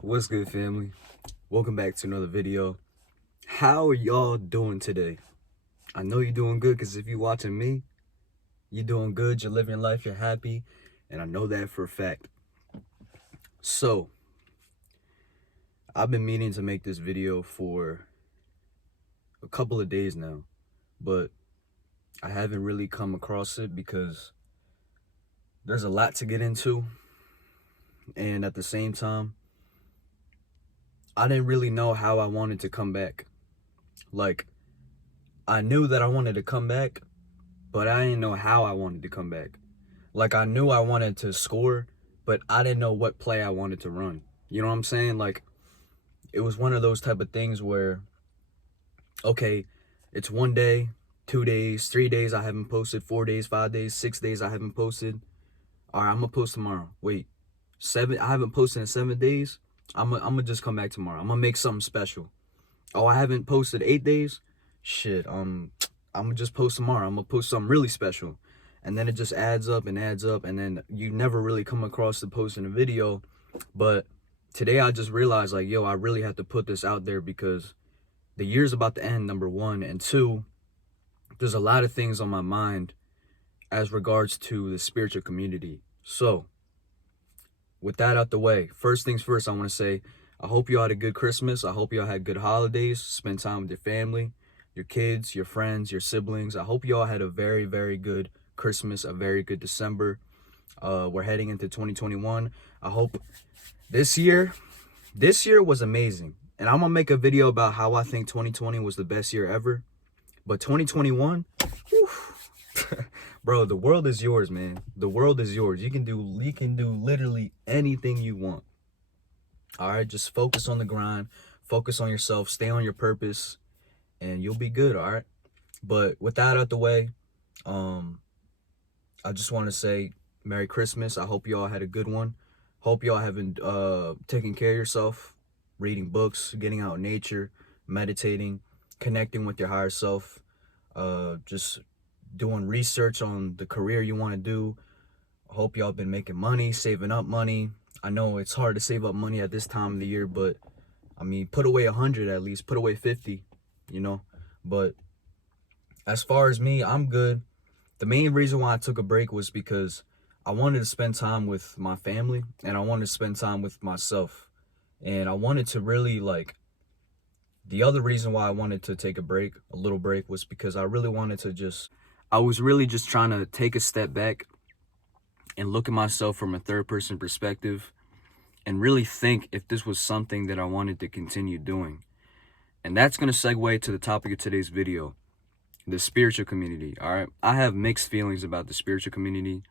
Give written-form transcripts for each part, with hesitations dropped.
What's good, family? Welcome back to another video. How are y'all doing today? I know you're doing good, because if you're watching me, you're doing good, you're living your life, you're happy, and I know that for a fact. So, I've been meaning to make this video for a couple of days now, but I haven't really come across it because there's a lot to get into, and at the same time, I didn't really know how I wanted to come back. Like, I knew that I wanted to come back, but I didn't know how I wanted to come back. Like, I knew I wanted to score, but I didn't know what play I wanted to run. You know what I'm saying? Like, it was one of those type of things where, okay, it's 1 day, 2 days, 3 days I haven't posted, 4 days, 5 days, 6 days I haven't posted. All right, I'm gonna post tomorrow. Wait, I haven't posted in 7 days. I'm gonna just come back tomorrow. I'm gonna make something special. Oh, I haven't posted 8 days. Shit, I'm gonna just post tomorrow. I'm gonna post something really special. And then it just adds up, and then you never really come across the posting a video. But today I just realized, like, yo, I really have to put this out there because the year's about to end, number one. And two, there's a lot of things on my mind as regards to the spiritual community. So, with that out the way, first things first, I want to say, I hope you all had a good Christmas. I hope you all had good holidays. Spend time with your family, your kids, your friends, your siblings. I hope you all had a very, very good Christmas, a very good December. We're heading into 2021. I hope this year was amazing. And I'm going to make a video about how I think 2020 was the best year ever. But 2021, whew, bro, the world is yours, man. The world is yours. You can do literally anything you want. All right, just focus on the grind, focus on yourself, stay on your purpose, and you'll be good. All right. But with that out the way, I just want to say Merry Christmas. I hope you all had a good one. Hope you all have been taking care of yourself, reading books, getting out in nature, meditating, connecting with your higher self, just doing research on the career you want to do. I hope y'all been making money, saving up money. I know it's hard to save up money at this time of the year, but I mean, put away 100 at least, put away 50, you know. But as far as me, I'm good. The main reason why I took a break was because I wanted to spend time with my family, and I wanted to spend time with myself. And I wanted to really, like, the other reason why I wanted to take a little break, was because I really wanted to I was really just trying to take a step back and look at myself from a third person perspective and really think if this was something that I wanted to continue doing. And that's going to segue to the topic of today's video, the spiritual community. All right, I have mixed feelings about the spiritual community.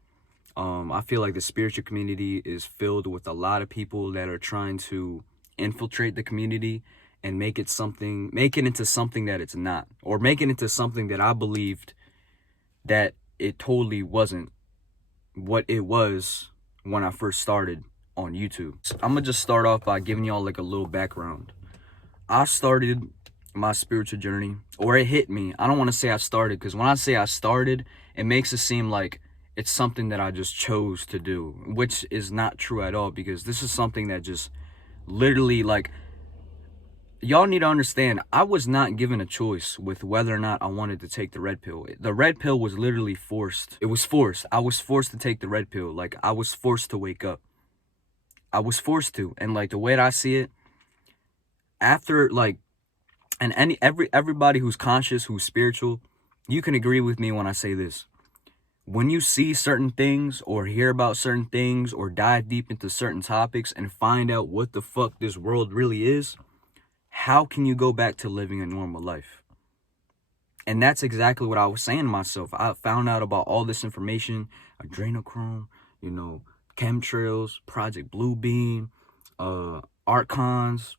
I feel like the spiritual community is filled with a lot of people that are trying to infiltrate the community and make it into something that it's not, or make it into something that I believed that it totally wasn't what it was when I first started on YouTube. I'm gonna just start off by giving y'all like a little background. I started my spiritual journey, or it hit me. I don't want to say I started, because when I say I started, it makes it seem like it's something that I just chose to do, which is not true at all, because this is something that just literally, like, y'all need to understand, I was not given a choice with whether or not I wanted to take the red pill. The red pill was literally forced. It was forced. I was forced to take the red pill. Like, I was forced to wake up. I was forced to. And like, the way that I see it, after, like, and everybody who's conscious, who's spiritual, you can agree with me when I say this. When you see certain things, or hear about certain things, or dive deep into certain topics and find out what the fuck this world really is, how can you go back to living a normal life? And that's exactly what I was saying to myself. I found out about all this information, adrenochrome, you know, chemtrails, Project Bluebeam, Archons.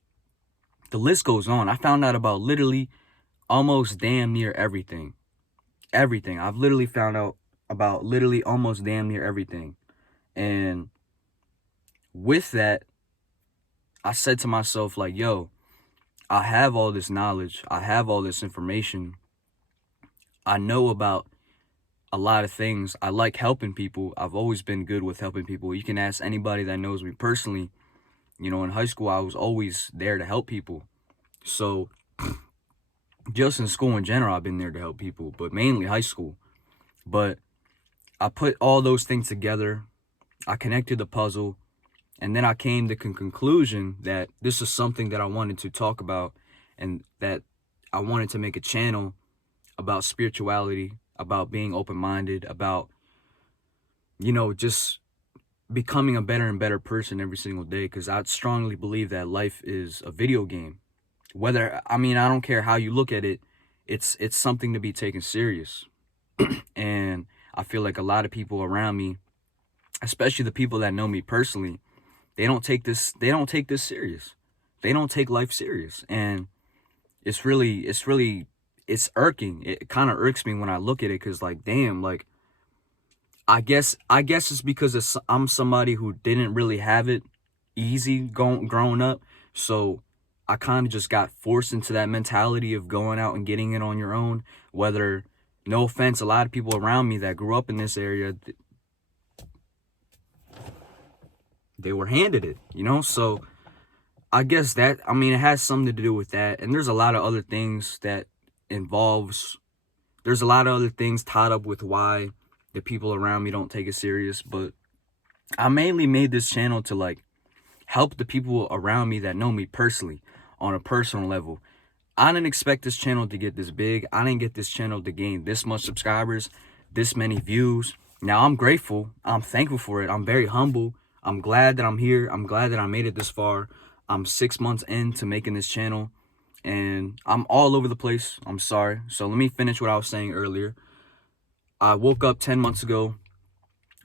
The list goes on. I found out about literally almost damn near everything. Everything. I've literally found out about literally almost damn near everything. And with that, I said to myself, like, yo, I have all this knowledge. I have all this information. I know about a lot of things. I like helping people. I've always been good with helping people. You can ask anybody that knows me personally. You know, in high school, I was always there to help people. So just in school in general, I've been there to help people, but mainly high school. But I put all those things together. I connected the puzzle, and then I came to the conclusion that this is something that I wanted to talk about, and that I wanted to make a channel about spirituality, about being open-minded, about, you know, just becoming a better and better person every single day, because I strongly believe that life is a video game. Whether, I mean, I don't care how you look at it, it's something to be taken serious. And I feel like a lot of people around me, especially the people that know me personally, they don't take this serious. They don't take life serious. And it's irking. It kind of irks me when I look at it, because like, damn, like, I guess it's because I'm somebody who didn't really have it easy growing up. So I kind of just got forced into that mentality of going out and getting it on your own. Whether, no offense, a lot of people around me that grew up in this area, they were handed it, you know? So I guess that, I mean, it has something to do with that. And there's a lot of other things there's a lot of other things tied up with why the people around me don't take it serious. But I mainly made this channel to like help the people around me that know me personally on a personal level. I didn't expect this channel to get this big. I didn't get this channel to gain this much subscribers, this many views. Now I'm grateful. I'm thankful for it. I'm very humble. I'm glad that I'm here. I'm glad that I made it this far. I'm 6 months into making this channel, and I'm all over the place. I'm sorry. So let me finish what I was saying earlier. I woke up 10 months ago,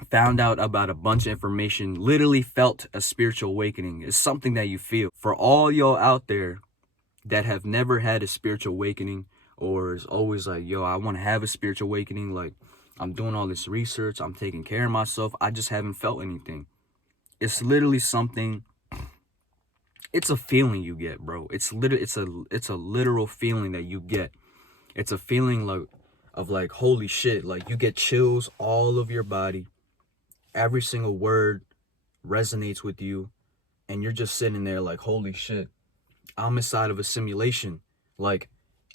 found out about a bunch of information, literally felt a spiritual awakening. It's something that you feel. For all y'all out there that have never had a spiritual awakening, or is always like, yo, I want to have a spiritual awakening, like, I'm doing all this research, I'm taking care of myself, I just haven't felt anything. It's literally something, it's a feeling you get, bro. It's a literal feeling that you get. It's a feeling like of like, holy shit, like you get chills all over your body. Every single word resonates with you, and you're just sitting there like, holy shit, I'm inside of a simulation. Like,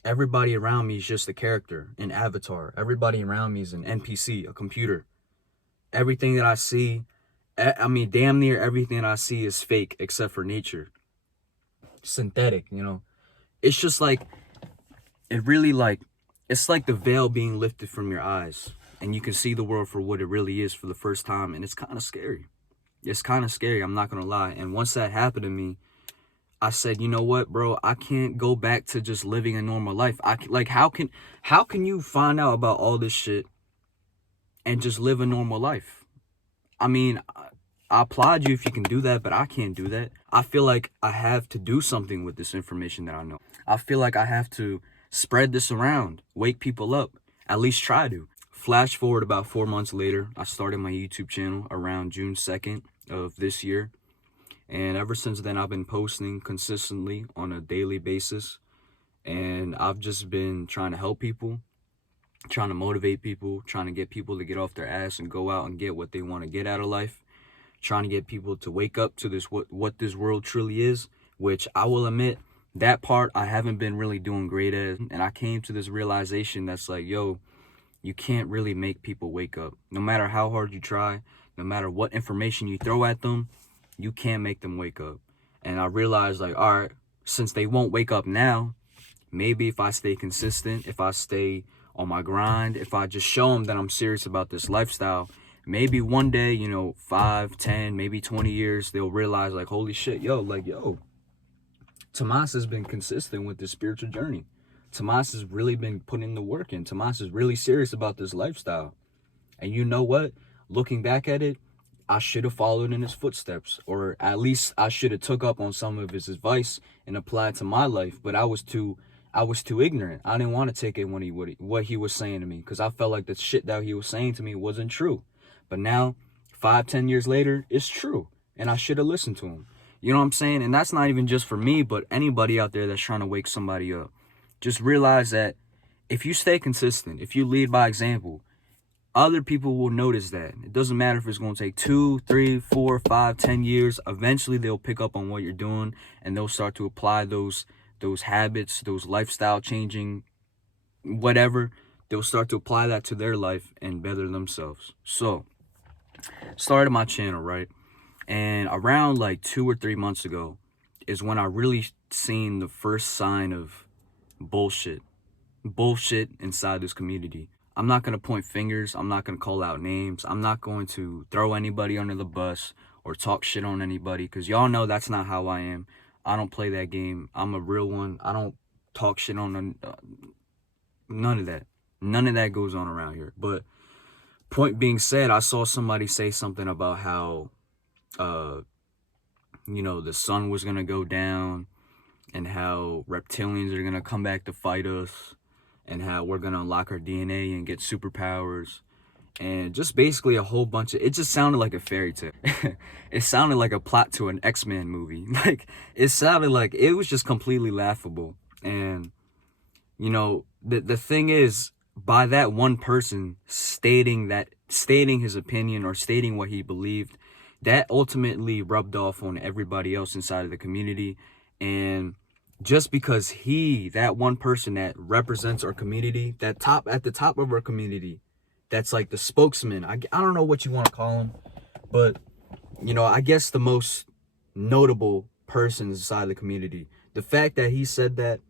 everybody around me is just a character, an avatar. Everybody around me is an NPC, a computer. Everything that I see, I mean, damn near everything that I see is fake except for nature. Synthetic, you know. It's just like, it's like the veil being lifted from your eyes, and you can see the world for what it really is for the first time, and it's kind of scary. It's kind of scary, I'm not gonna lie. And once that happened to me, I said, you know what, bro? I can't go back to just living a normal life. How can you find out about all this shit and just live a normal life? I mean, I applaud you if you can do that, but I can't do that. I feel like I have to do something with this information that I know. I feel like I have to spread this around, wake people up, at least try to. Flash forward about 4 months later, I started my YouTube channel around June 2nd of this year. And ever since then, I've been posting consistently on a daily basis. And I've just been trying to help people, trying to motivate people, trying to get people to get off their ass and go out and get what they want to get out of life. Trying to get people to wake up to this, what this world truly is, which I will admit, that part I haven't been really doing great at. And I came to this realization that's like, yo, you can't really make people wake up. No matter how hard you try, no matter what information you throw at them, you can't make them wake up. And I realized, like, all right, since they won't wake up now, maybe if I stay consistent, if I stay on my grind, if I just show them that I'm serious about this lifestyle, maybe one day, you know, 5, 10, maybe 20 years, they'll realize, like, holy shit, yo, Tomas has been consistent with this spiritual journey. Tomas has really been putting the work in. Tomas is really serious about this lifestyle. And you know what? Looking back at it, I should have followed in his footsteps, or at least I should have took up on some of his advice and applied to my life. But I was too ignorant. I didn't want to take it what he was saying to me, because I felt like the shit that he was saying to me wasn't true. But now, 5, 10 years later, it's true, and I should have listened to him. You know what I'm saying? And that's not even just for me, but anybody out there that's trying to wake somebody up. Just realize that if you stay consistent, if you lead by example, Other people will notice that. It doesn't matter if it's going to take 2, 3, 4, 5, 10 years. Eventually, they'll pick up on what you're doing, and they'll start to apply those habits, those lifestyle changing, whatever. They'll start to apply that to their life and better themselves. So, started my channel, right? And around like 2 or 3 months ago is when I really seen the first sign of bullshit inside this community. I'm not going to point fingers. I'm not going to call out names. I'm not going to throw anybody under the bus or talk shit on anybody, because y'all know that's not how I am. I don't play that game. I'm a real one. I don't talk shit on none of that. None of that goes on around here. But point being said, I saw somebody say something about how, the sun was going to go down and how reptilians are going to come back to fight us, and how we're going to unlock our DNA and get superpowers, and just basically a whole bunch of, it just sounded like a fairy tale. It sounded like a plot to an X-Men movie. Like, it sounded like it was just completely laughable. And, the thing is, by that one person stating his opinion or stating what he believed, that ultimately rubbed off on everybody else inside of the community. And just because that one person that represents our community, at the top of our community, that's like the spokesman, I don't know what you want to call him, but I guess the most notable person inside the community, the fact that he said that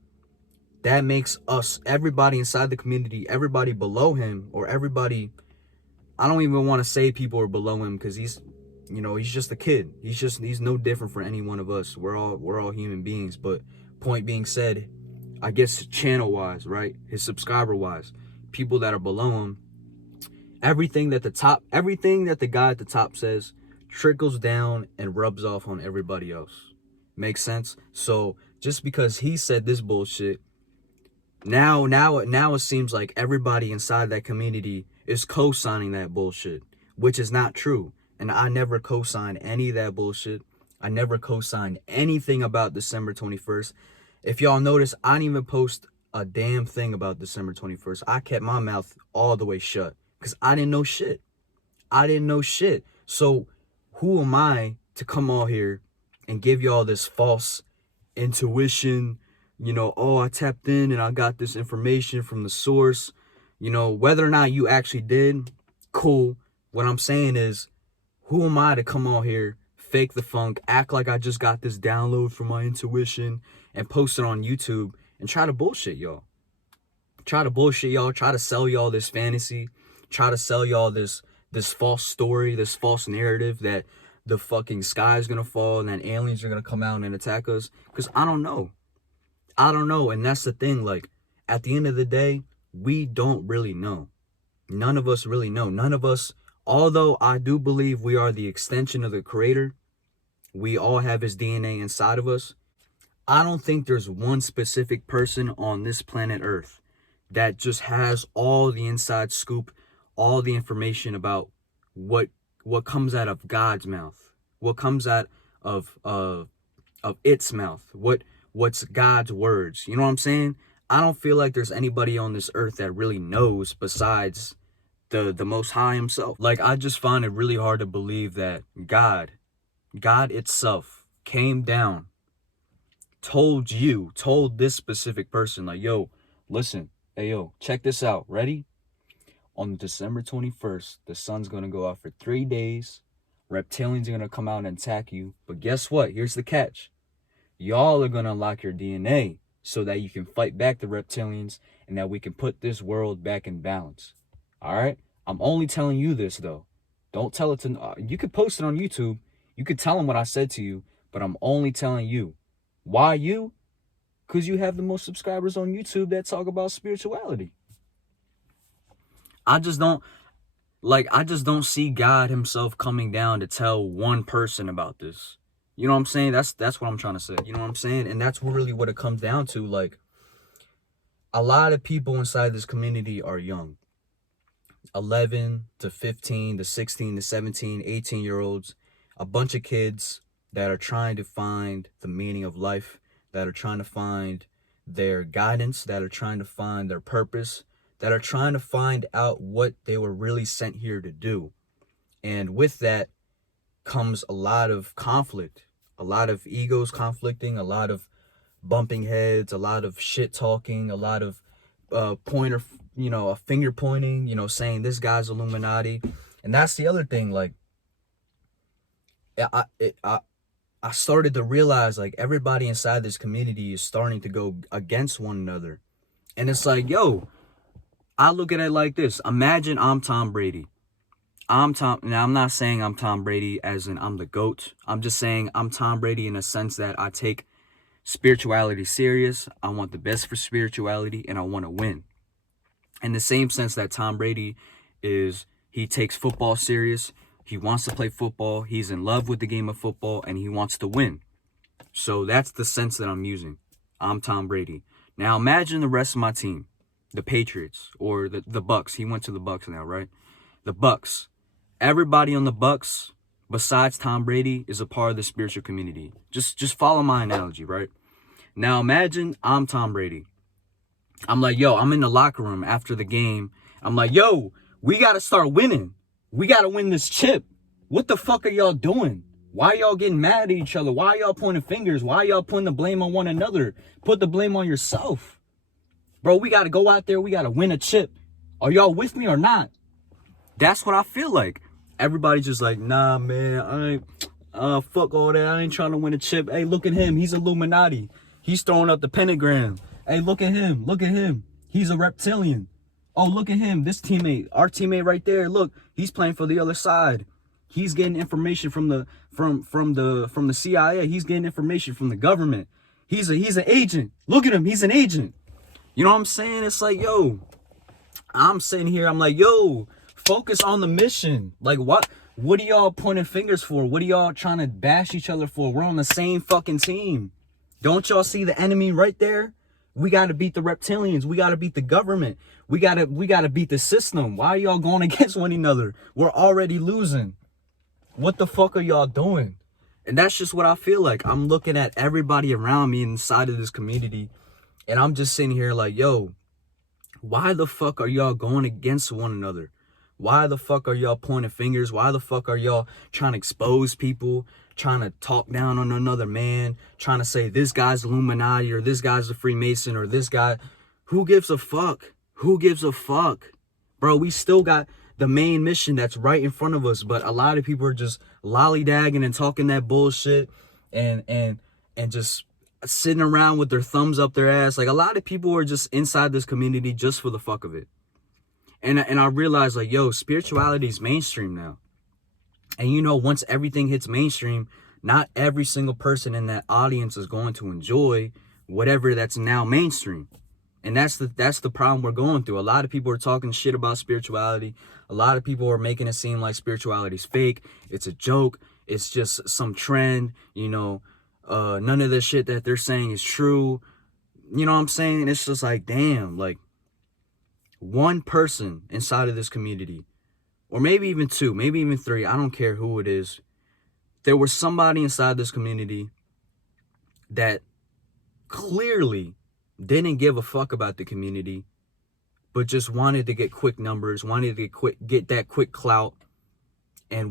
makes us, everybody inside the community, everybody below him, or everybody, I don't even want to say people are below him, because he's just a kid. He's no different from any one of us. We're all human beings. But point being said, I guess channel wise, right? His subscriber wise, people that are below him, everything that the guy at the top says trickles down and rubs off on everybody else. Makes sense? So just because he said this bullshit, now it seems like everybody inside that community is co-signing that bullshit, which is not true. And I never co-signed any of that bullshit. I never co-signed anything about December 21st. If y'all notice, I didn't even post a damn thing about December 21st. I kept my mouth all the way shut because I didn't know shit. So who am I to come on here and give y'all this false intuition? I tapped in and I got this information from the source. Whether or not you actually did, cool. What I'm saying is, who am I to come on here, fake the funk, act like I just got this download from my intuition and post it on YouTube and try to bullshit y'all? Try to sell y'all this fantasy, try to sell y'all this false story, this false narrative that the fucking sky is gonna fall and that aliens are gonna come out and attack us. Because I don't know. And that's the thing. Like, at the end of the day, we don't really know. None of us really know. None of us, although I do believe we are the extension of the Creator, we all have his DNA inside of us. I don't think there's one specific person on this planet Earth that just has all the inside scoop, all the information about what comes out of God's mouth, what comes out of its mouth, what's God's words. You know what I'm saying? I don't feel like there's anybody on this earth that really knows besides the Most High himself. Like, I just find it really hard to believe that God itself came down, told this specific person, like, yo, listen, hey, yo, check this out. Ready? On December 21st, the sun's going to go out for 3 days. Reptilians are going to come out and attack you. But guess what? Here's the catch. Y'all are going to unlock your DNA so that you can fight back the reptilians and that we can put this world back in balance. All right? I'm only telling you this, though. Don't tell it to... you could post it on YouTube. You could tell them what I said to you, but I'm only telling you. Why you? Because you have the most subscribers on YouTube that talk about spirituality. I just don't see God himself coming down to tell one person about this. You know what I'm saying? That's what I'm trying to say. You know what I'm saying? And that's really what it comes down to. Like, a lot of people inside this community are young. 11 to 15 to 16 to 17, 18-year-olds. A bunch of kids that are trying to find the meaning of life, that are trying to find their guidance, that are trying to find their purpose, that are trying to find out what they were really sent here to do. And with that comes a lot of conflict, a lot of egos conflicting, a lot of bumping heads, a lot of shit talking, a lot of pointer, a finger pointing, saying this guy's Illuminati. And that's the other thing. Like, I started to realize, like, everybody inside this community is starting to go against one another. And it's like, yo, I look at it like this. Imagine I'm Tom Brady. Now, I'm not saying I'm Tom Brady as in I'm the GOAT. I'm just saying I'm Tom Brady in a sense that I take spirituality serious. I want the best for spirituality, and I want to win. In the same sense that Tom Brady he takes football serious. He wants to play football. He's in love with the game of football, and he wants to win. So that's the sense that I'm using. I'm Tom Brady. Now imagine the rest of my team, the Patriots or the Bucks. He went to the Bucks now, right? The Bucks. Everybody on the Bucks, besides Tom Brady, is a part of the spiritual community. Just follow my analogy, right? Now imagine I'm Tom Brady. I'm like, yo, I'm in the locker room after the game. I'm like, yo, we got to start winning. We got to win this chip. What the fuck are y'all doing? Why y'all getting mad at each other? Why y'all pointing fingers? Why y'all putting the blame on one another? Put the blame on yourself. Bro, we got to go out there. We got to win a chip. Are y'all with me or not? That's what I feel like. Everybody's just like, nah, man, I ain't, fuck all that. I ain't trying to win a chip. Hey, look at him. He's Illuminati. He's throwing up the pentagram. Hey, look at him. Look at him. He's a reptilian. Oh, look at him. This teammate, our teammate right there. Look, he's playing for the other side. He's getting information from the CIA. He's getting information from the government. He's an agent. Look at him. He's an agent. You know what I'm saying? It's like, yo, I'm sitting here. I'm like, yo, focus on the mission. Like, what are y'all pointing fingers for? What are y'all trying to bash each other for? We're on the same fucking team. Don't y'all see the enemy right there? We got to beat the reptilians. We got to beat the government. We got to beat the system. Why are y'all going against one another? We're already losing. What the fuck are y'all doing? And that's just what I feel like. I'm looking at everybody around me inside of this community, and I'm just sitting here like, yo, why the fuck are y'all going against one another? Why the fuck are y'all pointing fingers? Why the fuck are y'all trying to expose people? Trying to talk down on another man? Trying to say this guy's Illuminati or this guy's a Freemason or this guy? Who gives a fuck? Who gives a fuck? Bro, we still got the main mission that's right in front of us, but a lot of people are just lollygagging and talking that bullshit and just sitting around with their thumbs up their ass. Like, a lot of people are just inside this community just for the fuck of it. And I realized, like, yo, spirituality is mainstream now. And once everything hits mainstream, not every single person in that audience is going to enjoy whatever that's now mainstream. And that's the problem we're going through. A lot of people are talking shit about spirituality. A lot of people are making it seem like spirituality is fake. It's a joke. It's just some trend. None of the shit that they're saying is true. You know what I'm saying? It's just like, damn, like, one person inside of this community, or maybe even two, maybe even three, I don't care who it is, there was somebody inside this community that clearly didn't give a fuck about the community, but just wanted to get quick numbers, wanted to get that quick clout, and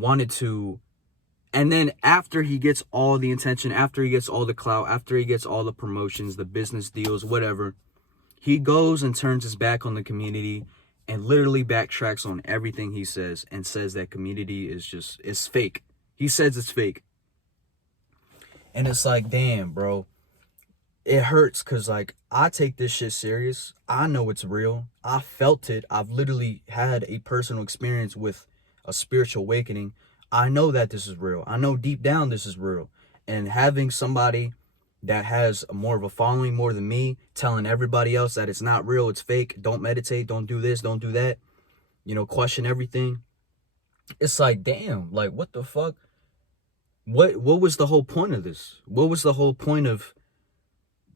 then after he gets all the attention, after he gets all the clout, after he gets all the promotions, the business deals, whatever, he goes and turns his back on the community and literally backtracks on everything he says and says that community is fake. He says it's fake. And it's like, damn, bro. It hurts because, like, I take this shit serious. I know it's real. I felt it. I've literally had a personal experience with a spiritual awakening. I know that this is real. I know deep down this is real. And having somebody that has more of a following more than me telling everybody else that it's not real, it's fake, don't meditate, don't do this, don't do that, question everything. It's like, damn, like, what the fuck? What was the whole point of this? What was the whole point of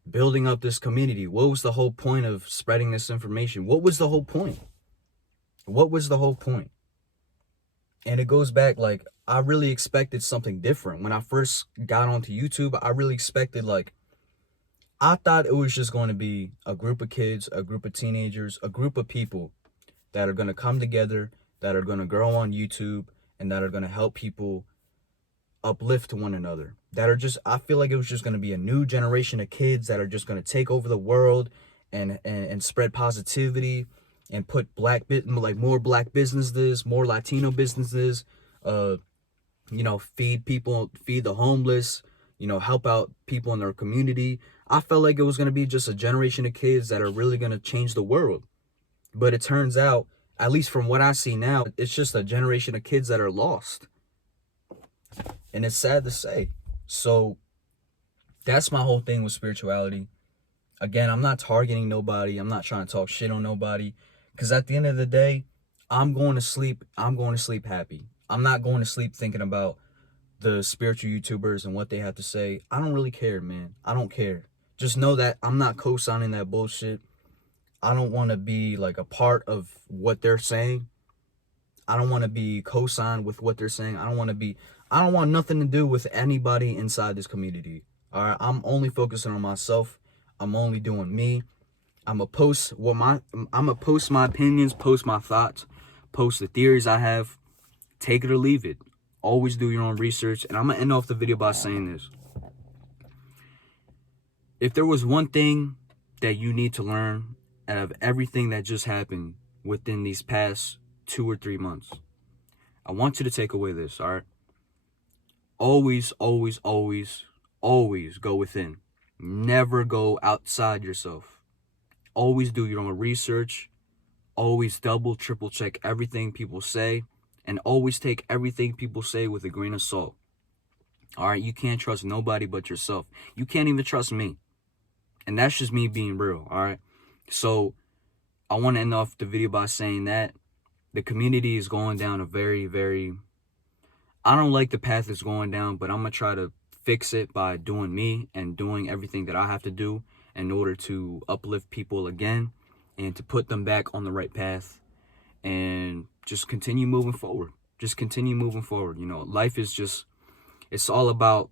building up this community? What was the whole point of spreading this information? What was the whole point? What was the whole point? And it goes back, like, I really expected something different. When I first got onto YouTube, I really expected, like, I thought it was just going to be a group of kids, a group of teenagers, a group of people that are going to come together, that are going to grow on YouTube, and that are going to help people uplift one another. That are just, I feel like it was just going to be a new generation of kids that are just going to take over the world and spread positivity and put like more black businesses, more Latino businesses, feed people, feed the homeless, help out people in their community. I felt like it was going to be just a generation of kids that are really going to change the world. But it turns out, at least from what I see now, it's just a generation of kids that are lost. And it's sad to say. So that's my whole thing with spirituality. Again, I'm not targeting nobody. I'm not trying to talk shit on nobody. Because at the end of the day, I'm going to sleep happy. I'm not going to sleep thinking about the spiritual YouTubers and what they have to say. I don't really care, man. I don't care. Just know that I'm not co-signing that bullshit. I don't want to be like a part of what they're saying. I don't want to be co-signed with what they're saying. I don't want nothing to do with anybody inside this community. All right, I'm only focusing on myself. I'm only doing me. I'm gonna post my opinions, post my thoughts, post the theories I have. Take it or leave it. Always do your own research. And I'm gonna end off the video by saying this. If there was one thing that you need to learn out of everything that just happened within these past 2 or 3 months, I want you to take away this, all right? Always, always, always, always go within. Never go outside yourself. Always do your own research. Always double, triple check everything people say. And always take everything people say with a grain of salt. All right, you can't trust nobody but yourself. You can't even trust me. And that's just me being real, all right? So I want to end off the video by saying that the community is going down a very, very... I don't like the path it's going down, but I'm going to try to fix it by doing me and doing everything that I have to do in order to uplift people again and to put them back on the right path and just continue moving forward. Just continue moving forward. Life is just, it's all about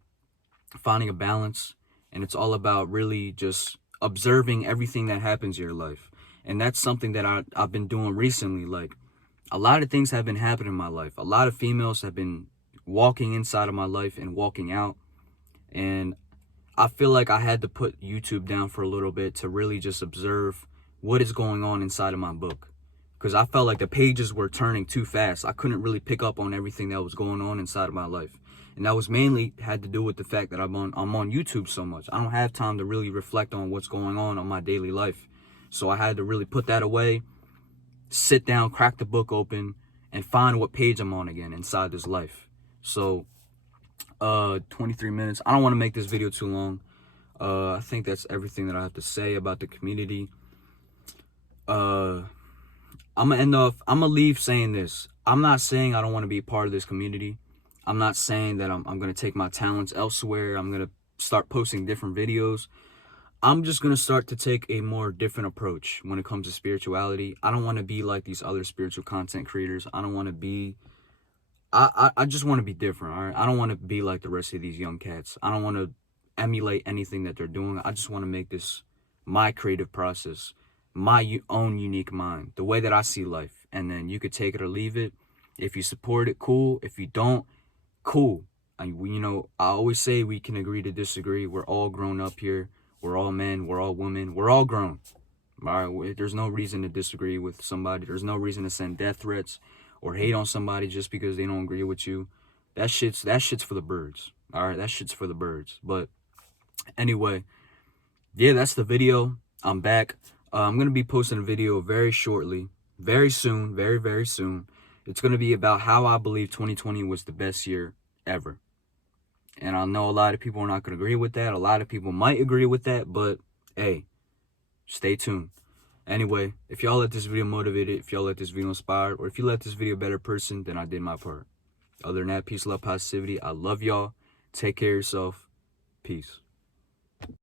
finding a balance, and it's all about really just observing everything that happens in your life. And that's something that I've been doing recently. Like, a lot of things have been happening in my life. A lot of females have been walking inside of my life and walking out. And I feel like I had to put YouTube down for a little bit to really just observe what is going on inside of my book. Because I felt like the pages were turning too fast. I couldn't really pick up on everything that was going on inside of my life. And that was mainly had to do with the fact that I'm on YouTube so much. I don't have time to really reflect on what's going on my daily life. So I had to really put that away, sit down, crack the book open, and find what page I'm on again inside this life. So 23 minutes. I don't want to make this video too long. I think that's everything that I have to say about the community. I'm gonna leave saying this. I'm not saying I don't want to be a part of this community. I'm not saying that I'm gonna take my talents elsewhere. I'm gonna start posting different videos. I'm just gonna start to take a more different approach when it comes to spirituality. I don't want to be like these other spiritual content creators. I don't want to be, I just want to be different, all right? I don't want to be like the rest of these young cats. I don't want to emulate anything that they're doing. I just want to make this my creative process, my own unique mind, the way that I see life. And then you could take it or leave it. If you support it, cool. If you don't, cool. I always say we can agree to disagree. We're all grown up here. We're all men. We're all women. We're all grown. All right. There's no reason to disagree with somebody. There's no reason to send death threats or hate on somebody just because they don't agree with you. That shit's for the birds. All right. That shit's for the birds. But anyway, yeah, that's the video. I'm back. I'm going to be posting a video very shortly, very soon, very, very soon. It's going to be about how I believe 2020 was the best year ever. And I know a lot of people are not going to agree with that. A lot of people might agree with that, but hey, stay tuned. Anyway, if y'all let this video motivated, if y'all let this video inspired, or if you let this video a better person, then I did my part. Other than that, peace, love, positivity. I love y'all. Take care of yourself. Peace.